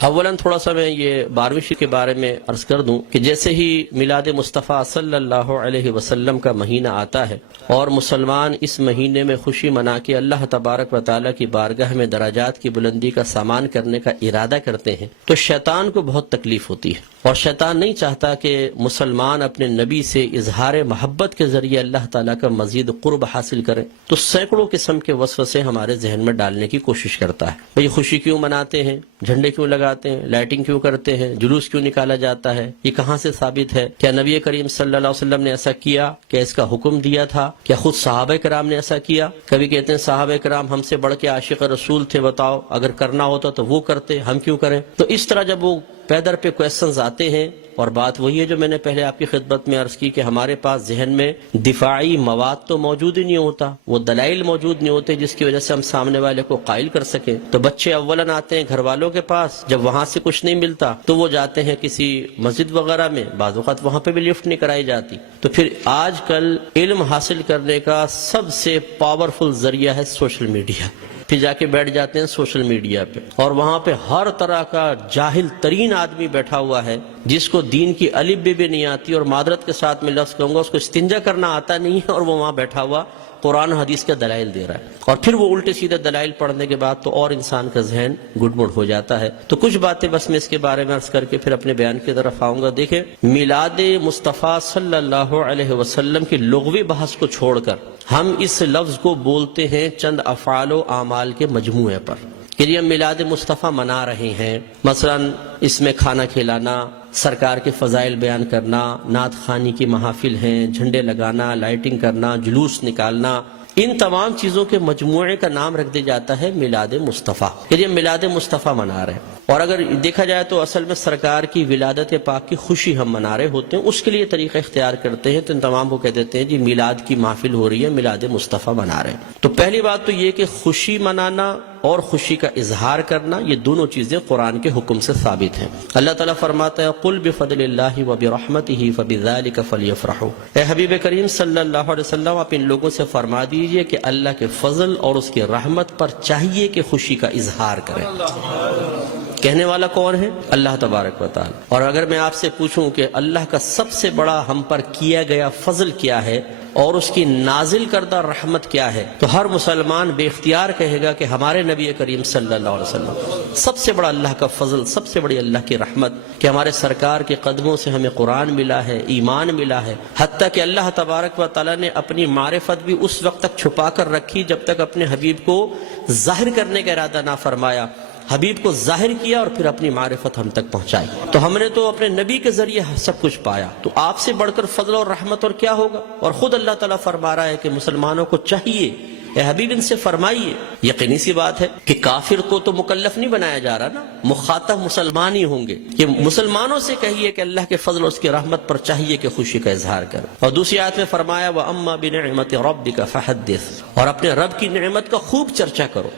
اولاً تھوڑا سا میں یہ 12ویں شب کے بارے میں عرض کر دوں کہ جیسے ہی میلاد مصطفیٰ صلی اللہ علیہ وسلم کا مہینہ آتا ہے اور مسلمان اس مہینے میں خوشی منا کے اللہ تبارک و تعالیٰ کی بارگاہ میں درجات کی بلندی کا سامان کرنے کا ارادہ کرتے ہیں تو شیطان کو بہت تکلیف ہوتی ہے، اور شیطان نہیں چاہتا کہ مسلمان اپنے نبی سے اظہار محبت کے ذریعے اللہ تعالیٰ کا مزید قرب حاصل کریں، تو سینکڑوں قسم کے وسوسے ہمارے ذہن میں ڈالنے کی کوشش کرتا ہے۔ بھئی خوشی کیوں مناتے ہیں، جھنڈے کیوں لگاتے ہیں، لائٹنگ کیوں کرتے ہیں، جلوس کیوں نکالا جاتا ہے، یہ کہاں سے ثابت ہے؟ کیا نبی کریم صلی اللہ علیہ وسلم نے ایسا کیا؟ کیا اس کا حکم دیا تھا؟ کیا خود صحابہ کرام نے ایسا کیا؟ کبھی کہتے ہیں صحابہ کرام ہم سے بڑھ کے عاشق رسول تھے، بتاؤ اگر کرنا ہوتا تو وہ کرتے، ہم کیوں کریں؟ تو اس طرح جب وہ پیدر پہ کویسچنز آتے ہیں، اور بات وہی ہے جو میں نے پہلے آپ کی خدمت میں عرض کی کہ ہمارے پاس ذہن میں دفاعی مواد تو موجود ہی نہیں ہوتا، وہ دلائل موجود نہیں ہوتے جس کی وجہ سے ہم سامنے والے کو قائل کر سکیں۔ تو بچے اولاً آتے ہیں گھر والوں کے پاس، جب وہاں سے کچھ نہیں ملتا تو وہ جاتے ہیں کسی مسجد وغیرہ میں، بعض اوقات وہاں پہ بھی لفٹ نہیں کرائی جاتی۔ تو پھر آج کل علم حاصل کرنے کا سب سے پاورفل ذریعہ ہے سوشل میڈیا، پھر جا کے بیٹھ جاتے ہیں سوشل میڈیا پہ، اور وہاں پہ ہر طرح کا جاہل ترین آدمی بیٹھا ہوا ہے جس کو دین کی الف بھی نہیں آتی، اور معذرت کے ساتھ میں لفظ کہوں گا اس کو استنجا کرنا آتا نہیں ہے، اور وہ وہاں بیٹھا ہوا قرآن حدیث کا دلائل دے رہا ہے، اور پھر وہ الٹے سیدھے دلائل پڑھنے کے بعد تو اور انسان کا ذہن گڑبڑ ہو جاتا ہے۔ تو کچھ باتیں بس میں اس کے بارے میں عرض کر کے پھر اپنے بیان کی طرف آؤں گا۔ دیکھیں، میلاد مصطفیٰ صلی اللہ علیہ وسلم کی لغوی بحث کو چھوڑ کر ہم اس لفظ کو بولتے ہیں چند افعال و اعمال کے مجموعے پر کہ یہ ہم میلاد مصطفیٰ منا رہے ہیں۔ مثلا اس میں کھانا کھلانا، سرکار کے فضائل بیان کرنا، نعت خوانی کی محافل ہیں، جھنڈے لگانا، لائٹنگ کرنا، جلوس نکالنا، ان تمام چیزوں کے مجموعے کا نام رکھ دیا جاتا ہے میلاد مصطفیٰ، کہ ہم میلاد مصطفیٰ منا رہے ہیں۔ اور اگر دیکھا جائے تو اصل میں سرکار کی ولادت پاک کی خوشی ہم منا رہے ہوتے ہیں، اس کے لیے طریقہ اختیار کرتے ہیں، تو ان تمام کو کہہ دیتے ہیں جی میلاد کی محفل ہو رہی ہے، میلاد مصطفیٰ منا رہے ہیں۔ تو پہلی بات تو یہ کہ خوشی منانا اور خوشی کا اظہار کرنا، یہ دونوں چیزیں قرآن کے حکم سے ثابت ہیں۔ اللہ تعالیٰ فرماتا ہے قل بفضل اللہ وبرحمتہ فبذلک فلیفرحوا، اے حبیب کریم صلی اللہ علیہ وسلم آپ ان لوگوں سے فرما دیجئے کہ اللہ کے فضل اور اس کی رحمت پر چاہیے کہ خوشی کا اظہار کریں۔ کہنے والا کون ہے؟ اللہ تبارک و تعالی۔ اور اگر میں آپ سے پوچھوں کہ اللہ کا سب سے بڑا ہم پر کیا گیا فضل کیا ہے اور اس کی نازل کردہ رحمت کیا ہے، تو ہر مسلمان بے اختیار کہے گا کہ ہمارے نبی کریم صلی اللہ علیہ وسلم سب سے بڑا اللہ کا فضل، سب سے بڑی اللہ کی رحمت کہ ہمارے سرکار کے قدموں سے ہمیں قرآن ملا ہے، ایمان ملا ہے، حتیٰ کہ اللہ تبارک و تعالیٰ نے اپنی معرفت بھی اس وقت تک چھپا کر رکھی جب تک اپنے حبیب کو ظاہر کرنے کا ارادہ نہ فرمایا۔ حبیب کو ظاہر کیا اور پھر اپنی معرفت ہم تک پہنچائی، تو ہم نے تو اپنے نبی کے ذریعے سب کچھ پایا، تو آپ سے بڑھ کر فضل اور رحمت اور کیا ہوگا؟ اور خود اللہ تعالیٰ فرما رہا ہے کہ مسلمانوں کو چاہیے، اے حبیب ان سے فرمائیے۔ یقینی سی بات ہے کہ کافر کو تو مکلف نہیں بنایا جا رہا نا، مخاطب مسلمان ہی ہوں گے، کہ مسلمانوں سے کہیے کہ اللہ کے فضل اور اس کی رحمت پر چاہیے کہ خوشی کا اظہار کریں۔ اور دوسری آیت میں فرمایا وَأَمَّا بِنِعْمَةِ رَبِّكَ فَحَدِّثْ، اور اپنے رب کی نعمت کا خوب چرچا کرو۔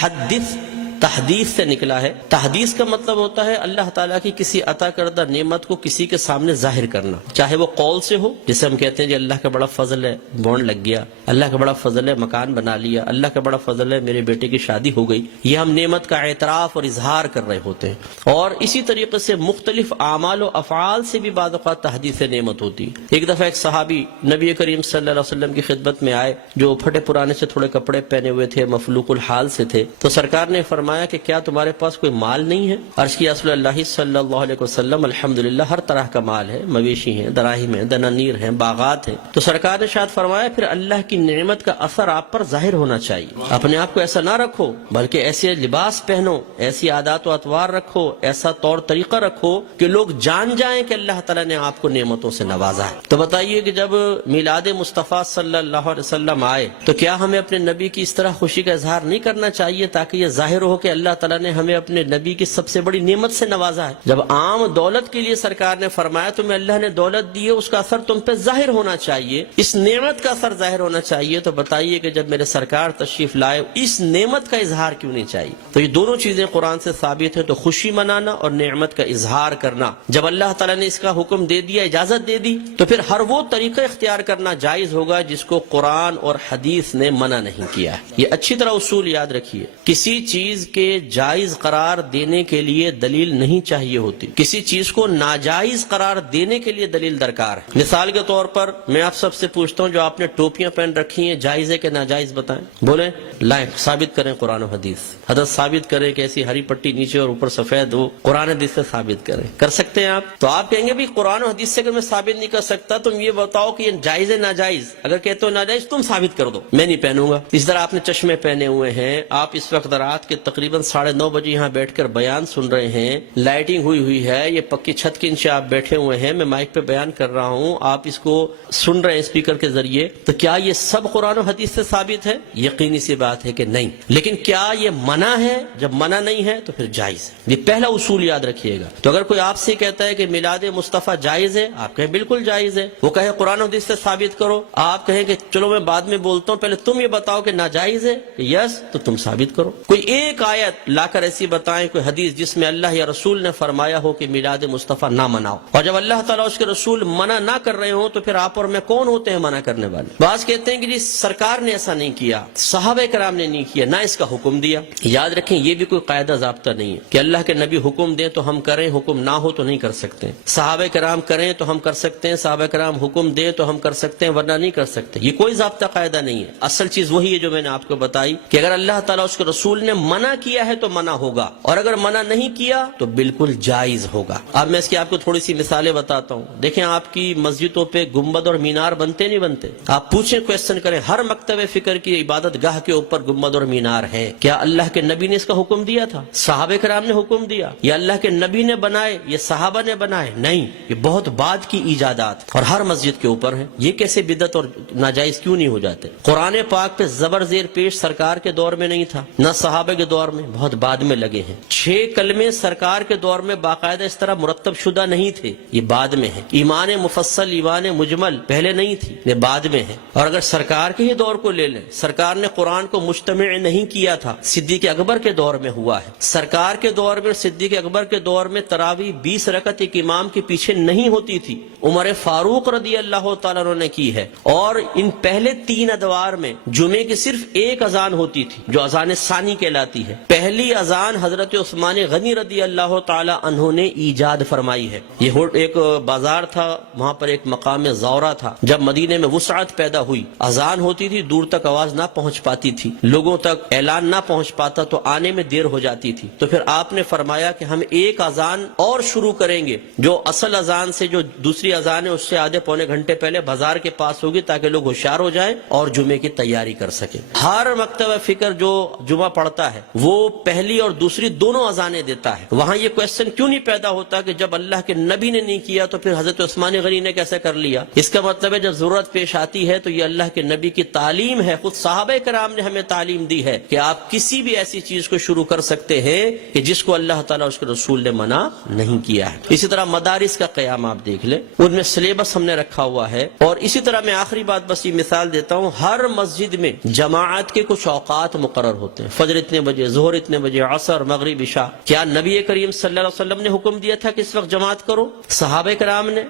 حدث تحدیث سے نکلا ہے۔ تحدیث کا مطلب ہوتا ہے اللہ تعالیٰ کی کسی عطا کردہ نعمت کو کسی کے سامنے ظاہر کرنا، چاہے وہ قول سے ہو، جسے ہم کہتے ہیں جی اللہ کا بڑا فضل ہے بونڈ لگ گیا، اللہ کا بڑا فضل ہے مکان بنا لیا، اللہ کا بڑا فضل ہے میرے بیٹے کی شادی ہو گئی، یہ ہم نعمت کا اعتراف اور اظہار کر رہے ہوتے ہیں۔ اور اسی طریقے سے مختلف اعمال و افعال سے بھی بعض اوقات تحدیث نعمت ہوتی ہے۔ ایک دفعہ ایک صحابی نبی کریم صلی اللہ علیہ وسلم کی خدمت میں آئے، جو پھٹے پرانے سے تھوڑے کپڑے پہنے ہوئے تھے، مفلوق الحال سے تھے، تو سرکار نے فرمایا کہ کیا تمہارے پاس کوئی مال نہیں ہے؟ عرض کیا رسول اللہ صلی اللہ علیہ وسلم الحمدللہ ہر طرح کا مال ہے، مویشی ہیں، دراہم ہیں، دنانیر ہیں، باغات ہیں۔ تو سرکار نے شاید فرمایا پھر اللہ کی نعمت کا اثر آپ پر ظاہر ہونا چاہیے، اپنے آپ کو ایسا نہ رکھو بلکہ ایسے لباس پہنو، ایسی عادات و اطوار رکھو، ایسا طور طریقہ رکھو کہ لوگ جان جائیں کہ اللہ تعالیٰ نے آپ کو نعمتوں سے نوازا ہے۔ تو بتائیے کہ جب میلاد مصطفیٰ صلی اللہ علیہ وسلم آئے تو کیا ہمیں اپنے نبی کی اس طرح خوشی کا اظہار نہیں کرنا چاہیے تاکہ یہ ظاہر ہو کہ اللہ تعالیٰ نے ہمیں اپنے نبی کی سب سے بڑی نعمت سے نوازا ہے؟ جب عام دولت کے لیے سرکار نے فرمایا تمہیں اللہ نے دولت دی ہے، اس کا اثر تم پہ ظاہر ہونا چاہیے، اس نعمت کا اثر ظاہر ہونا چاہیے، تو بتائیے کہ جب میرے سرکار تشریف لائے اس نعمت کا اظہار کیوں نہیں چاہیے؟ تو یہ دونوں چیزیں قرآن سے ثابت ہیں، تو خوشی منانا اور نعمت کا اظہار کرنا۔ جب اللہ تعالیٰ نے اس کا حکم دے دیا، اجازت دے دی، تو پھر ہر وہ طریقہ اختیار کرنا جائز ہوگا جس کو قرآن اور حدیث نے منع نہیں کیا ہے۔ یہ اچھی طرح اصول یاد رکھیے، کسی چیز کے جائز قرار دینے کے لیے دلیل نہیں چاہیے ہوتی، کسی چیز کو ناجائز قرار دینے کے لیے دلیل درکار ہے۔ مثال کے طور پر میں آپ سب سے پوچھتا ہوں، جو آپ نے ٹوپیاں پہن رکھی ہیں جائز ہے کہ ناجائز بتائیں؟ بولیں، لائیں ثابت کریں قرآن و حدیث، حدث ثابت کریں کہ ایسی ہری پٹی نیچے اور اوپر سفید ہو، قرآن حدیث سے ثابت کریں۔ کر سکتے ہیں آپ؟ تو آپ کہیں گے بھی قرآن و حدیث سے اگر میں ثابت نہیں کر سکتا تم یہ بتاؤ کہ یہ جائز ہے ناجائز؟ اگر کہتے ہو ناجائز تم ثابت کر دو، میں نہیں پہنوں گا۔ اس طرح آپ نے چشمے پہنے ہوئے ہیں، آپ اس وقت رات کے تقریباً 9:30 بجے یہاں بیٹھ کر بیان سن رہے ہیں، لائٹنگ ہوئی ہے، یہ پکی چھت کے نیچے آپ بیٹھے ہوئے ہیں، میں مائک پہ بیان کر رہا ہوں، آپ اس کو سن رہے ہیں اسپیکر کے ذریعے، تو کیا یہ سب قرآن و حدیث سے ثابت ہے؟ یقینی سی بات ہے کہ نہیں۔ لیکن کیا یہ منع ہے؟ جب منع نہیں ہے تو پھر جائز ہے۔ یہ پہلا اصول یاد رکھیے گا۔ تو اگر کوئی آپ سے کہتا ہے کہ میلاد مصطفیٰ جائز ہے، آپ کہیں بالکل جائز ہے، وہ کہے قرآن و حدیث سے ثابت کرو، آپ کہیں کہ چلو میں بعد میں بولتا ہوں، پہلے تم یہ بتاؤ کہ ناجائز ہے، یس تو تم ثابت کرو۔ کوئی ایک آیت لا کر ایسی بتائیں، کوئی حدیث جس میں اللہ یا رسول نے فرمایا ہو کہ میلاد مصطفیٰ نہ مناؤ، اور جب اللہ تعالیٰ اس کے رسول منع نہ کر رہے ہوں تو پھر آپ اور میں کون ہوتے ہیں منع کرنے والے؟ بعض کہتے ہیں کہ جی سرکار نے ایسا نہیں کیا، صحابہ کرام نے نہیں کیا، نہ اس کا حکم دیا۔ یاد رکھیں یہ بھی کوئی قاعدہ ضابطہ نہیں ہے کہ اللہ کے نبی حکم دیں تو ہم کریں، حکم نہ ہو تو نہیں کر سکتے۔ صحابہ کرام کریں تو ہم کر سکتے ہیں، صحابہ کرام حکم دیں تو ہم کر سکتے ہیں، ورنہ نہیں کر سکتے۔ یہ کوئی ضابطہ قاعدہ نہیں ہے۔ اصل چیز وہی ہے جو میں نے آپ کو بتائی کہ اگر اللہ تعالیٰ اس کے رسول نے منع کیا ہے تو منع ہوگا، اور اگر منع نہیں کیا تو بالکل جائز ہوگا۔ اب میں اس کی آپ کو تھوڑی سی مثالیں بتاتا ہوں۔ دیکھیں آپ کی مسجدوں پہ گنبد اور مینار بنتے نہیں بنتے؟ آپ پوچھیں، کویسچن کریں، ہر مکتب فکر کی عبادت گاہ کے اوپر گنبد اور مینار ہے، کیا اللہ کے نبی نے اس کا حکم دیا تھا؟ صحابہ کرام نے حکم دیا؟ یا اللہ کے نبی نے بنائے یا صحابہ نے بنائے؟ نہیں، یہ بہت بعد کی ایجادات اور ہر مسجد کے اوپر ہیں۔ یہ کیسے بدعت اور ناجائز کیوں نہیں ہو جاتے؟ قرآن پاک پہ زبر زیر پیش سرکار کے دور میں نہیں تھا، نہ صحابہ کے دور میں، بہت بعد میں لگے ہیں۔ 6 کلمے سرکار کے دور میں باقاعدہ اس طرح مرتب شدہ نہیں تھے، یہ بعد میں ہے۔ ایمان مفصل، ایمان مجمل پہلے نہیں تھی، یہ بعد میں ہے۔ اور اگر سرکار کے ہی دور کو لے لیں، سرکار نے قرآن کو مجتمع نہیں کیا تھا، صدیق اکبر کے دور میں ہوا ہے۔ سرکار کے دور میں، صدیق اکبر کے دور میں تراویح 20 رکعت ایک امام کے پیچھے نہیں ہوتی تھی، عمر فاروق رضی اللہ تعالیٰ عنہ نے کی ہے۔ اور ان پہلے 3 ادوار میں جمعے کی صرف ایک اذان ہوتی تھی جو اذان ثانی کہلاتی ہے۔ پہلی اذان حضرت عثمان غنی رضی اللہ تعالیٰ عنہ نے ایجاد فرمائی ہے۔ یہ ایک بازار تھا، وہاں پر ایک مقام زورہ تھا، جب مدینے میں وسعت پیدا ہوئی، اذان ہوتی تھی، دور تک آواز نہ پہنچ پاتی تھی، لوگوں تک اعلان نہ پہنچ پاتا تو آنے میں دیر ہو جاتی تھی، تو پھر آپ نے فرمایا کہ ہم ایک اذان اور شروع کریں گے جو اصل اذان سے، جو دوسری اذان ہے اس سے آدھے پونے گھنٹے پہلے بازار کے پاس ہوگی، تاکہ لوگ ہوشیار ہو جائیں اور جمعے کی تیاری کر سکیں۔ ہر مکتبہ فکر جو جمعہ پڑھتا ہے وہ پہلی اور دوسری دونوں اذانیں دیتا ہے۔ وہاں یہ کویسچن کیوں نہیں پیدا ہوتا کہ جب اللہ کے نبی نے نہیں کیا تو پھر حضرت عثمان غنی نے کیسے کر لیا؟ اس کا مطلب ہے جب ضرورت پیش آتی ہے تو یہ اللہ کے نبی کی تعلیم ہے، خود صحابہ کرام نے ہمیں تعلیم دی ہے کہ آپ کسی بھی ایسی چیز کو شروع کر سکتے ہیں کہ جس کو اللہ تعالیٰ اس کے رسول نے منع نہیں کیا ہے۔ اسی طرح مدارس کا قیام آپ دیکھ لیں، ان میں سلیبس ہم نے رکھا ہوا ہے۔ اور اسی طرح میں آخری بات بس یہ مثال دیتا ہوں، ہر مسجد میں جماعت کے کچھ اوقات مقرر ہوتے ہیں، فجر اتنے بجے، ظہر اتنے بجے، عصر، مغرب، عشاء۔ کیا نبی کریم صلی اللہ علیہ وسلم نے حکم دیا تھا کہ اس وقت جماعت کرو؟ صحابہ کرام نے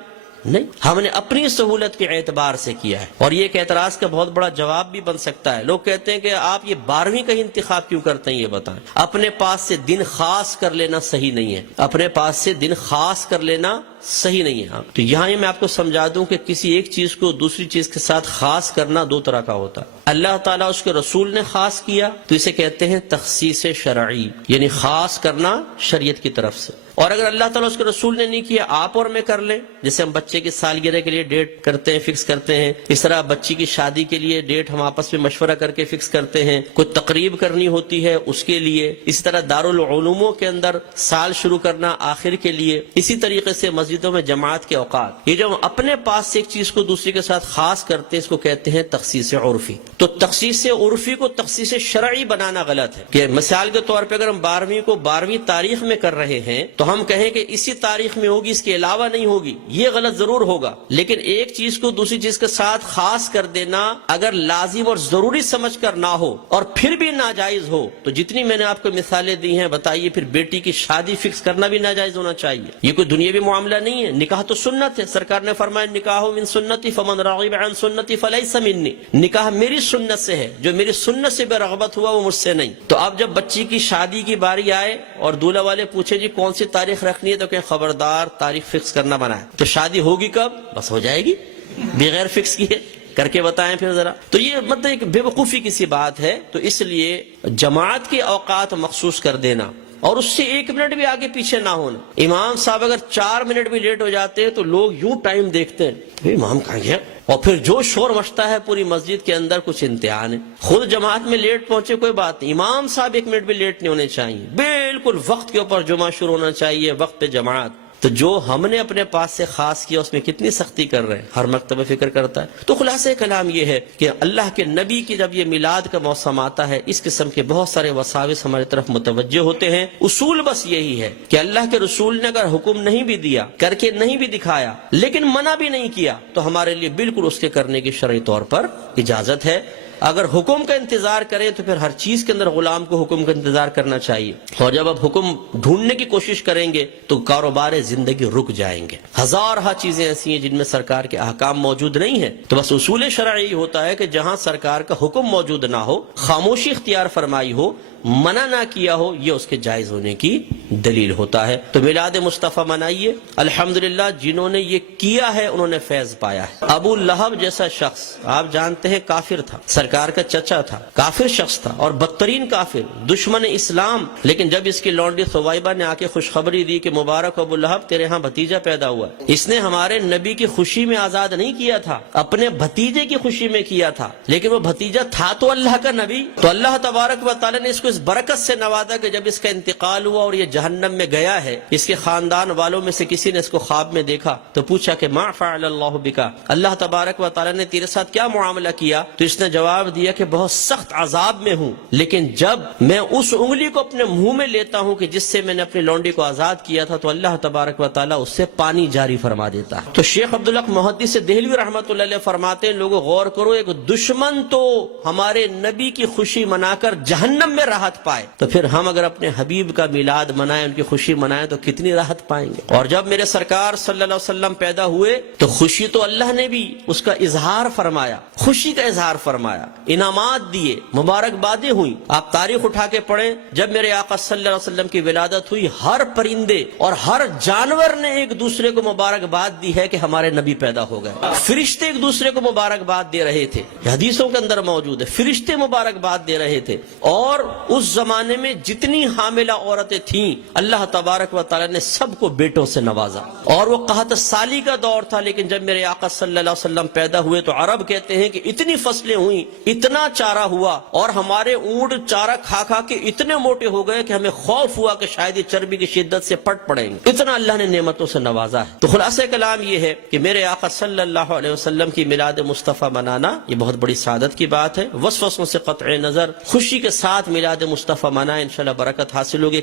نہیں، ہم نے اپنی سہولت کے اعتبار سے کیا ہے۔ اور یہ ایک اعتراض کا بہت بڑا جواب بھی بن سکتا ہے۔ لوگ کہتے ہیں کہ آپ یہ 12ویں کا انتخاب کیوں کرتے ہیں؟ یہ بتائیں۔ اپنے پاس سے دن خاص کر لینا صحیح نہیں ہے، اپنے پاس سے دن خاص کر لینا صحیح نہیں ہے۔ تو یہاں میں آپ کو سمجھا دوں کہ کسی ایک چیز کو دوسری چیز کے ساتھ خاص کرنا 2 طرح کا ہوتا ہے۔ اللہ تعالیٰ اس کے رسول نے خاص کیا تو اسے کہتے ہیں تخصیص شرعی، یعنی خاص کرنا شریعت کی طرف سے۔ اور اگر اللہ تعالیٰ اس کے رسول نے نہیں کیا، آپ اور میں کر لیں، جیسے ہم بچے کی سالگرہ کے لیے ڈیٹ کرتے ہیں، فکس کرتے ہیں، اس طرح بچی کی شادی کے لیے ڈیٹ ہم آپس میں مشورہ کر کے فکس کرتے ہیں، کوئی تقریب کرنی ہوتی ہے اس کے لیے، اسی طرح دارالعلوموں کے اندر سال شروع کرنا آخر کے لیے، اسی طریقے سے مسجدوں میں جماعت کے اوقات۔ یہ جو ہم اپنے پاس سے ایک چیز کو دوسری کے ساتھ خاص کرتے ہیں، اس کو کہتے ہیں تخصیص عرفی۔ تو تخصیص عرفی کو تخصیص شرعی بنانا غلط ہے کہ مثال کے طور پہ اگر ہم 12ویں کو 12ویں تاریخ میں کر رہے ہیں تو ہم کہیں کہ اسی تاریخ میں ہوگی، اس کے علاوہ نہیں ہوگی، یہ غلط ضرور ہوگا۔ لیکن ایک چیز کو دوسری چیز کے ساتھ خاص کر دینا اگر لازم اور ضروری سمجھ کر نہ ہو اور پھر بھی ناجائز ہو تو جتنی میں نے آپ کو مثالیں دی ہیں، بتائیے پھر بیٹی کی شادی فکس کرنا بھی ناجائز ہونا چاہیے؟ یہ کوئی دنیاوی معاملہ نہیں ہے، نکاح تو سنت ہے، سرکار نے فرمایا نکاح من سنتی فمن رغب عن سنتی فلیس منی، نکاح میری سنت سے ہے، جو میری سنت سے بے رغبت ہوا وہ مجھ سے نہیں۔ تو اب جب بچی کی شادی کی باری آئے اور دولہا والے پوچھے جی کون سی تاریخ رکھنی ہے، تو کہ خبردار تاریخ فکس کرنا بنا ہے، تو شادی ہوگی کب؟ بس ہو جائے گی بغیر فکس کیے، کر کے بتائیں پھر ذرا۔ تو یہ مطلب ایک بے وقوفی کی سی بات ہے۔ تو اس لیے جماعت کے اوقات مخصوص کر دینا اور اس سے 1 منٹ بھی آگے پیچھے نہ ہونا۔ امام صاحب اگر 4 منٹ بھی لیٹ ہو جاتے ہیں تو لوگ یوں ٹائم دیکھتے ہیں، امام کہاں گیا، اور پھر جو شور مچتا ہے پوری مسجد کے اندر، کچھ امتحان ہے۔ خود جماعت میں لیٹ پہنچے کوئی بات نہیں، امام صاحب 1 منٹ بھی لیٹ نہیں ہونے چاہیے، بالکل وقت کے اوپر جمعہ شروع ہونا چاہیے، وقت پہ جماعت۔ تو جو ہم نے اپنے پاس سے خاص کیا اس میں کتنی سختی کر رہے ہیں، ہر مکتبہ فکر کرتا ہے۔ تو خلاصہ کلام یہ ہے کہ اللہ کے نبی کی جب یہ میلاد کا موسم آتا ہے، اس قسم کے بہت سارے وساوس ہماری طرف متوجہ ہوتے ہیں۔ اصول بس یہی ہے کہ اللہ کے رسول نے اگر حکم نہیں بھی دیا، کر کے نہیں بھی دکھایا، لیکن منع بھی نہیں کیا، تو ہمارے لیے بالکل اس کے کرنے کی شرعی طور پر اجازت ہے۔ اگر حکم کا انتظار کریں تو پھر ہر چیز کے اندر غلام کو حکم کا انتظار کرنا چاہیے، اور جب آپ حکم ڈھونڈنے کی کوشش کریں گے تو کاروبار زندگی رک جائیں گے۔ ہزارہ چیزیں ایسی ہیں جن میں سرکار کے احکام موجود نہیں ہیں۔ تو بس اصول شرعی ہوتا ہے کہ جہاں سرکار کا حکم موجود نہ ہو، خاموشی اختیار فرمائی ہو، منع نہ کیا ہو، یہ اس کے جائز ہونے کی دلیل ہوتا ہے۔ تو میلاد مصطفیٰ منائیے، الحمدللہ جنہوں نے یہ کیا ہے انہوں نے فیض پایا ہے۔ ابو لہب جیسا شخص آپ جانتے ہیں کافر تھا، سرکار کا چچا تھا، کافر شخص تھا، اور بدترین کافر، دشمن اسلام، لیکن جب اس کی لونڈی ثویبہ نے آ کے خوشخبری دی کہ مبارک ابو لہب تیرے ہاں بھتیجا پیدا ہوا، اس نے ہمارے نبی کی خوشی میں آزاد نہیں کیا تھا، اپنے بھتیجے کی خوشی میں کیا تھا، لیکن وہ بھتیجا تھا تو اللہ کا نبی۔ تو اللہ تبارک و تعالی نے اس کو اس برکت سے نوازا کہ جب اس کا انتقال ہوا اور یہ جہنم میں گیا ہے، اس کے خاندان والوں میں سے کسی نے اس کو خواب میں دیکھا تو پوچھا کہ ما فعل اللہ بکا، اللہ تبارک و تعالی نے تیرے ساتھ کیا معاملہ کیا؟ تو اس نے جواب دیا کہ بہت سخت عذاب میں ہوں، لیکن جب میں اس انگلی کو اپنے منہ میں لیتا ہوں کہ جس سے میں نے اپنی لونڈی کو آزاد کیا تھا، تو اللہ تبارک و تعالی اس سے پانی جاری فرما دیتا ہے۔ تو شیخ عبدالحق محدث دہلوی رحمۃ اللہ علیہ فرماتے ہیں لوگوں غور کرو، ایک دشمن تو ہمارے نبی کی خوشی منا کر جہنم میں راحت پائے، تو پھر ہم اگر اپنے حبیب کا میلاد منائیں، ان کی خوشی منائیں، تو کتنی راحت پائیں گے۔ اور جب میرے سرکار صلی اللہ علیہ وسلم پیدا ہوئے تو خوشی تو اللہ نے بھی اس کا اظہار فرمایا، خوشی کا اظہار فرمایا، انعامات دیے، مبارکبادیں ہوئیں۔ آپ تاریخ اٹھا کے پڑھیں، جب میرے آقا صلی اللہ علیہ وسلم کی ولادت ہوئی، ہر پرندے اور ہر جانور نے ایک دوسرے کو مبارکباد دی ہے کہ ہمارے نبی پیدا ہو گئے۔ فرشتے ایک دوسرے کو مبارکباد دے رہے تھے، حدیثوں کے اندر موجود ہے، فرشتے مبارکباد دے رہے تھے۔ اور اس زمانے میں جتنی حاملہ عورتیں تھیں، اللہ تبارک و تعالی نے سب کو بیٹوں سے نوازا، اور وہ قحط سالی کا دور تھا، لیکن جب میرے آقا صلی اللہ علیہ وسلم پیدا ہوئے تو عرب کہتے ہیں کہ اتنی فصلیں ہوئیں، اتنا چارہ ہوا، اور ہمارے اونٹ چارہ کھا کھا کے اتنے موٹے ہو گئے کہ ہمیں خوف ہوا کہ شاید یہ چربی کی شدت سے پٹ پڑیں گے، اتنا اللہ نے نعمتوں سے نوازا ہے۔ تو خلاصہ کلام یہ ہے کہ میرے آقا صلی اللہ علیہ وسلم کی میلاد مصطفیٰ منانا یہ بہت بڑی سعادت کی بات ہے۔ وسوسوں سے قطع نظر خوشی کے ساتھ میلاد مصطفیٰ منائیں، انشاءاللہ برکت حاصل ہوگی۔